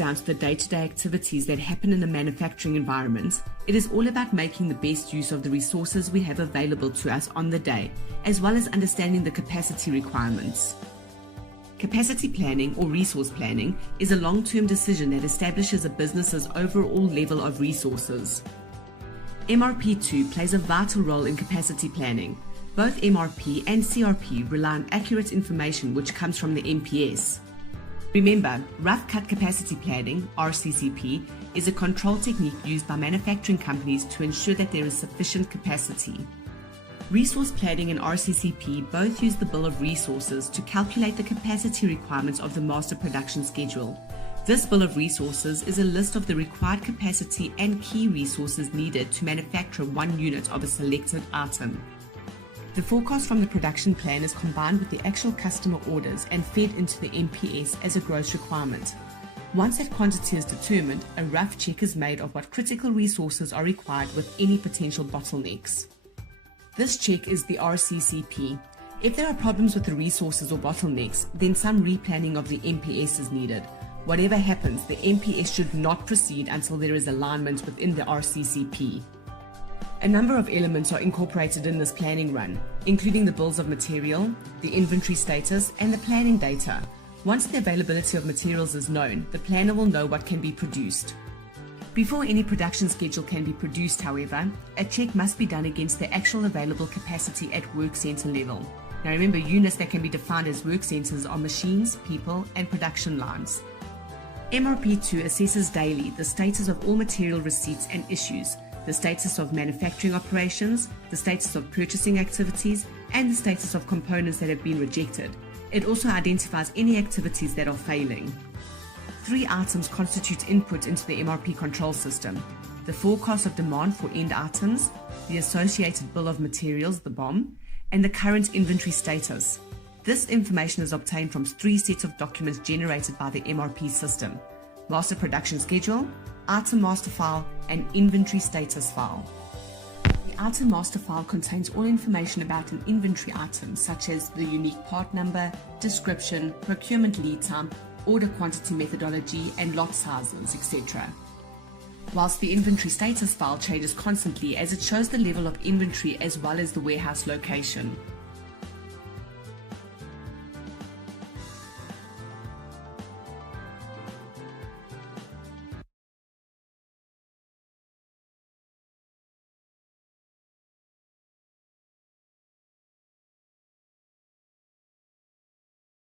down to the day-to-day activities that happen in a manufacturing environment, it is all about making the best use of the resources we have available to us on the day, as well as understanding the capacity requirements. Capacity planning or resource planning is a long-term decision that establishes a business's overall level of resources. MRP2 plays a vital role in capacity planning. Both MRP and CRP rely on accurate information which comes from the MPS. Remember, rough cut capacity planning, RCCP, is a control technique used by manufacturing companies to ensure that there is sufficient capacity. Resource planning and RCCP both use the Bill of Resources to calculate the capacity requirements of the master production schedule. This Bill of Resources is a list of the required capacity and key resources needed to manufacture one unit of a selected item. The forecast from the production plan is combined with the actual customer orders and fed into the MPS as a gross requirement. Once that quantity is determined, a rough check is made of what critical resources are required with any potential bottlenecks. This check is the RCCP. If there are problems with the resources or bottlenecks, then some replanning of the MPS is needed. Whatever happens, the MPS should not proceed until there is alignment within the RCCP. A number of elements are incorporated in this planning run, including the bills of material, the inventory status, and the planning data. Once the availability of materials is known, the planner will know what can be produced. Before any production schedule can be produced, however, a check must be done against the actual available capacity at work center level. Now remember, units that can be defined as work centers are machines, people, and production lines. MRP2 assesses daily the status of all material receipts and issues, the status of manufacturing operations, the status of purchasing activities, and the status of components that have been rejected. It also identifies any activities that are failing. 3 items constitute input into the MRP control system: the forecast of demand for end items, the associated bill of materials, the BOM, and the current inventory status. This information is obtained from 3 sets of documents generated by the MRP system: master production schedule, item master file, and inventory status file. The item master file contains all information about an inventory item, such as the unique part number, description, procurement lead time, order quantity methodology, and lot sizes, etc. Whilst the inventory status file changes constantly as it shows the level of inventory as well as the warehouse location.